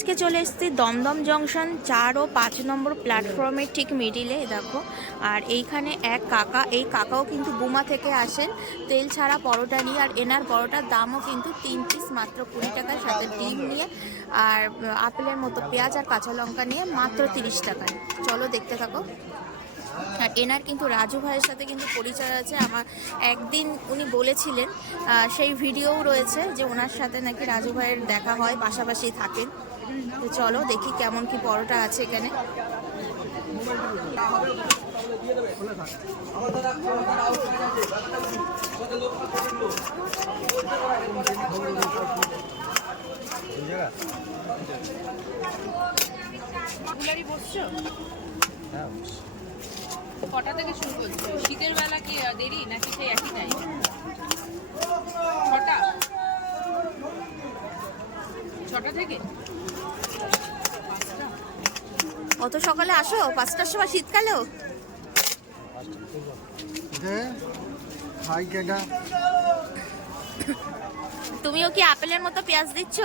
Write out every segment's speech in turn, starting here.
আজকে চলে এসেছি দমদম জংশন 4 ও 5 নম্বর প্ল্যাটফর্মের ঠিক মিডিলে দেখো। আর এইখানে এক কাকা, এই কাকাও কিন্তু বুমা থেকে আসেন তেল ছাড়া পরোটা নিয়ে। আর এনার পরোটার দামও কিন্তু 3 পিস মাত্র 20 টাকায়, সাথে ডিম নিয়ে আর আপেলের মতো পেঁয়াজ আর কাঁচা লঙ্কা নিয়ে মাত্র 30 টাকায়। চলো দেখতে থাকো। আর এনার কিন্তু রাজু ভাইয়ের সাথে কিন্তু পরিচয় আছে, আমার একদিন উনি বলেছিলেন, সেই ভিডিওও রয়েছে যে ওনার সাথে নাকি রাজু ভাইয়ের দেখা হয়, পাশাপাশি থাকেন। তো চলো দেখি কেমন কি পরোটা আছে এখানে। কটা থেকে শুরু করছো? শীতের বেলা কি দেরি নাকি সেই একই টাইম? ছটা থেকে অত সকালে আসো? 5টার সময় শীতকালেও? তুমিও কি আপেলের মতো পেঁয়াজ দিচ্ছ?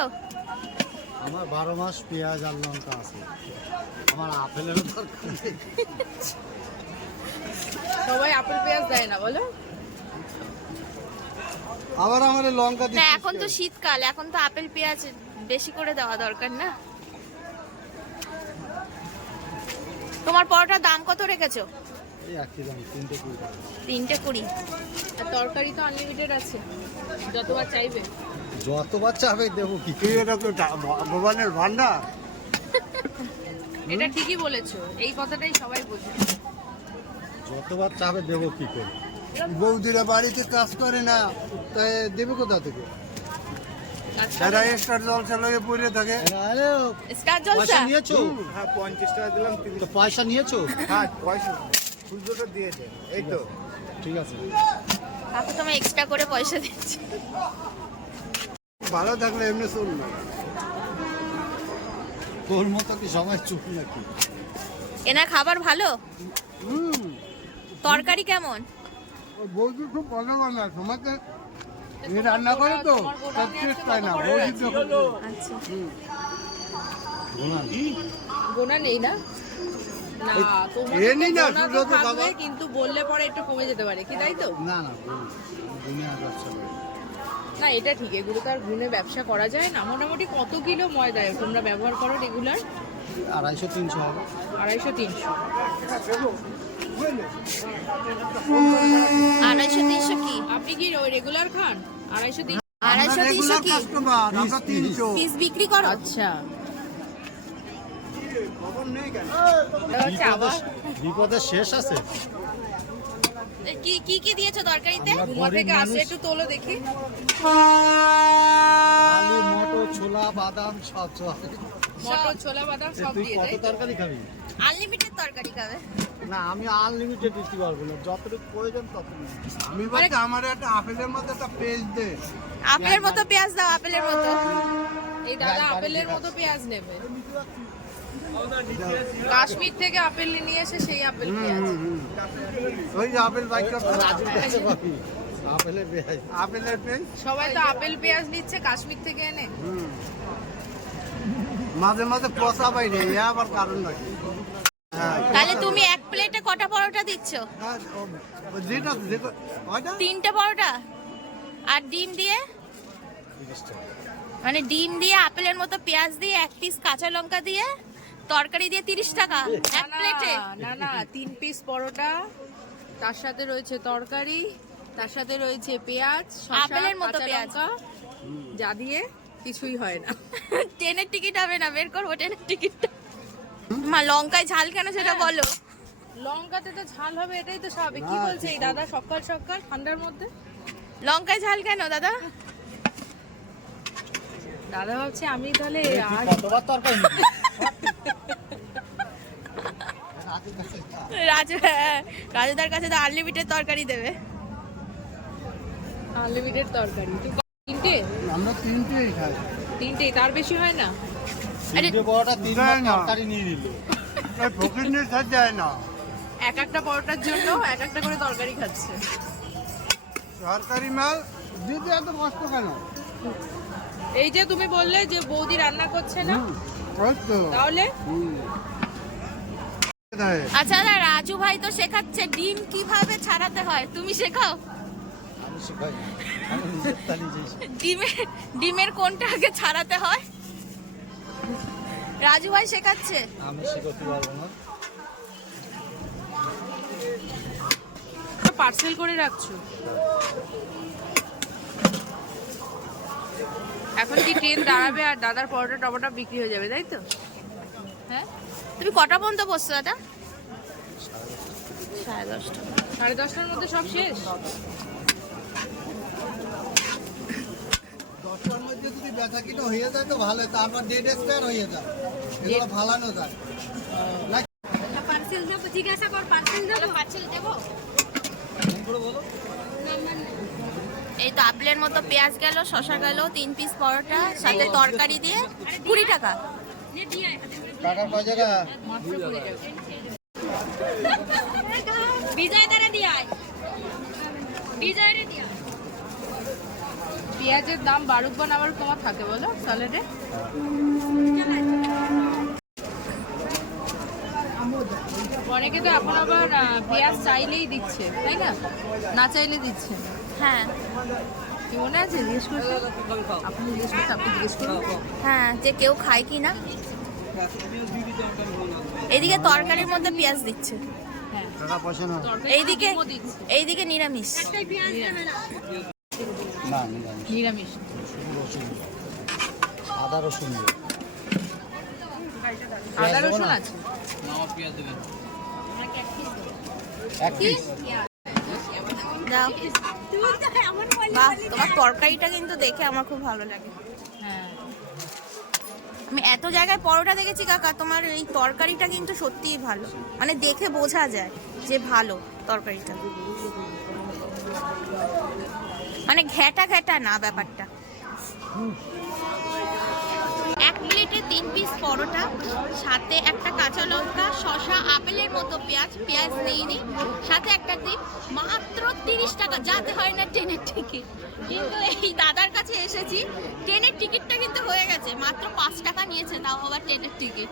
আমার 12 মাস পেঁয়াজ আর লঙ্কা আছে, আমার আপেলের দরকার নেই। সবাই আপেল পেঁয়াজ দেয় না বলো? আবার আমার লঙ্কা না, দিচ্ছিস এখন তো শীতকাল, এখন তো আপেল পেঁয়াজ বেশি করে দেওয়া দরকার না? তোমার পরোটার দাম কত রেখেছো? এই একই দাম, 320 টাকা। 320। আর তরকারি তো আনলিমিটেড আছে, যতবার চাইবে। যতবার চাবে দেবো কি? এটা তো ভগবানের ভান্ডার। এটা ঠিকই বলেছো, এই কথাটাই সবাই বোঝে। যতবার চাবে দেবো কি করে? বৌদিরা বাড়িতে কাজ করে না, তাই দেবে কোথা থেকে? তারা এক্সট্রা জলসা লয়ে পড়ে থাকে। স্টার পয়সা জলসা নিয়েছো? হ্যাঁ 50 টাকা দিলাম। তো পয়সা নিয়েছো? হ্যাঁ পয়সা খুচরোটা দিয়ে দে। এই তো ঠিক আছে। কাকু তুমি এক্সট্রা করে পয়সা দিচ্ছি। ভালো থাকলে এমনি চল না, তোর মতো কি সময় চুপ নাকি? এনা খাবার ভালো? তরকারি কেমন? বৌদি খুব ভালো বানায়, তোমাকে এ রান্না করে তো সব টেস্ট পায় না। বৌদি তো আচ্ছা, গোনা নেই না? না, তোমার এ নেই না, গোনা তো শুধু তো থাকবে, খাবার। কিন্তু বললে পরে একটু কমে যেতে পারে, কি তাই তো? না না, দুনিয়া যাচ্ছে না। না, এটা ঠিক, এগুলো তো আর গুনে ব্যবসা করা যায় না। মোটামুটি কত কিলো ময়দা তোমরা ব্যবহার করো রেগুলার? 250-300 হবে। 250-300। 250-300 কি? আপনি কি রেগুলার খান? 250-300? 250-300 কি আমরা 300। পিস বিক্রি করো? আচ্ছা, এটা হচ্ছে আবার বিপদের শেষ আছে। কি কি কি দিয়েছো তরকারিতে? ঘুমা থেকে আসে, একটু তোলো দেখি। আলু, মটর, ছোলা, বাদাম সব সব। মটর, ছোলা, বাদাম সব তুই দিয়ে কত দেয়। তরকারি খাবি? আনলিমিটেড তরকারি খাবে? না, আমি আনলিমিটেড দিতে পারবো না, যতটুকু প্রয়োজন ততটুকু। আমি বলছি, আমার একটা আপেলের মধ্যে একটা পেজ দে। আপেলের মতো পেঁয়াজ দাও, আপেলের মতো। এই দাদা আপেলের মতো পেঁয়াজ নেবে। কাশ্মীর থেকে আপেল নিয়ে এসে সেই আপেল পেঁয়াজ। ওই যে আপেল বাইক রাজুর কাছে পাবি আপেলের পেঁয়াজ। আপেলের পেঁয়াজ সবাই তো আপেল পেঁয়াজ নিচ্ছে কাশ্মীর থেকে এনে। মাঝে মাঝে পচা বাইরে, এ আবার কারণ নাকি? তাহলে তুমি এক প্লেটে কটা পরোটা দিচ্ছ? যেটা 3টে পরোটা আর ডিম দিয়ে, মানে ডিম দিয়ে, আপেলের মতো পেঁয়াজ দিয়ে, 1 পিস কাঁচা লঙ্কা দিয়ে, তরকারি দিয়ে 30 টাকা এক প্লেটে? না না, 3 পিস পরোটা, তার সাথে রয়েছে তরকারি, তার সাথে রয়েছে পেঁয়াজ, শসা, আপেলের মতো কাঁচা পেঁয়াজ। লঙ্কা, যা দিয়ে কিছুই হয় না। ট্রেনের টিকিট হবে না? বের করবো ট্রেনের টিকিটটা। মা, লঙ্কায় ঝাল কেন সেটা বলো। লঙ্কাতে তো ঝাল হবে, এটাই তো স্বাভাবিক। কি বলছে এই দাদা সকাল সকাল ঠান্ডার মধ্যে? লঙ্কায় ঝাল কেন দাদা? দাদা ভাবছে আমি তাহলে আজ কতবার তরকারি নিবি? রাজুদার কাছে তো আনলিমিটেড তরকারি দেবে। আনলিমিটেড তরকারি। তিনটে? আমরা 3টেই খাই। তিনটে, তার বেশি হয় না? আরে 3টে বড়টা 3 বার তরকারি নিয়ে নিল। এই ফকিরনির সাথে যায় না। এক একটা পরোটার জন্য এক একটা করে তরকারি খাচ্ছে। সরকারি মাল দিতে এত কষ্ট কেন? এই যে তুমি বললে যে বৌদি রান্না করছে না, ওই তো তাহলে আচ্ছা দাদা, রাজু ভাই তো শেখাচ্ছে ডিম কিভাবে ছাড়াতে হয়, তুমি শেখাও। আমি শেখাই না, আমি নিজের তালি দিয়েছি। ডিমের কোনটা আগে ছাড়াতে হয় রাজু ভাই শেখাচ্ছে। আমি শেখাতে পারবো না। পার্সেল করে রাখছো? এখন কি ট্রেন দাঁড়াবে আর দাদার পরোটা টপোটা বিক্রি হয়ে যাবে, তাই তো? হ্যাঁ, তুমি কটা পর্যন্ত বসছো দাদা? 10:30। 10:30টার মধ্যে সব শেষ? 10টার মধ্যে যদি বেচা কিনা হয়ে যায় তো ভালো, তারপর ডেট এক্সপায়ার হয়ে যায়, এগুলো ফালানো যায় না। পার্সেল দেবো, জিজ্ঞাসা কর পার্সেল দেবো। পার্সেল দেবো। এই তো আপেলের মতো পেঁয়াজ গেল, শসা গেল, 3 পিস পরোটা সাথে তরকারি দিয়ে 20 টাকা। টাকা কয় জায়গা? বিজয় দ্বারা দিয়ায়, বিজয় রে দিয়া। পেঁয়াজের দাম বাড়ুক বা না বাড়ুক তোমার থাকে বলো স্যালাডে? অনেকে তো এখন আবার পেঁয়াজ চাইলেই দিচ্ছে, তাই না? না চাইলে দিচ্ছে না। হ্যাঁ কি মনে আছে জিজ্ঞেস করছে? আপনি জিজ্ঞেস করছে, আপনি জিজ্ঞেস করুন। হ্যাঁ, যে কেউ খায় কি না। এইদিকে তরকারির মধ্যে পেঁয়াজ দিচ্ছে, হ্যাঁ, টাকা পয়সা না। এইদিকে ডিমও দিচ্ছে। এইদিকে নিরামিষ। একটাই পেঁয়াজ দেবে না। না, নিরামিষ। আদা রসুন দিয়ে। আদা রসুন আছে? এক পিস। দাও। তুই তো এমন বললি বাহ, তোমার তরকারিটা কিন্তু দেখে আমার খুব ভালো লাগে। হ্যাঁ, আমি এত জায়গায় পরোটা দেখেছি কাকা, তোমার এই তরকারিটা কিন্তু সত্যিই ভালো, মানে দেখে বোঝা যায় যে ভালো তরকারিটা, মানে ঘেটা ঘেটা না ব্যাপারটা। 1 প্লেটে 3 পিস পরোটা, সাথে একটা কাঁচা লঙ্কা, শসা, আপেলের মতো পেঁয়াজ নেইনি, সাথে একটা ডিম, মাত্র 30 টাকা। যাতে হয় না ট্রেনের টিকিট, কিন্তু এই দাদার কাছে এসেছি, ট্রেনের টিকিটটা কিন্তু হয়ে গেছে, মাত্র 5 টাকা নিয়েছে, তাও আবার ট্রেনের টিকিট।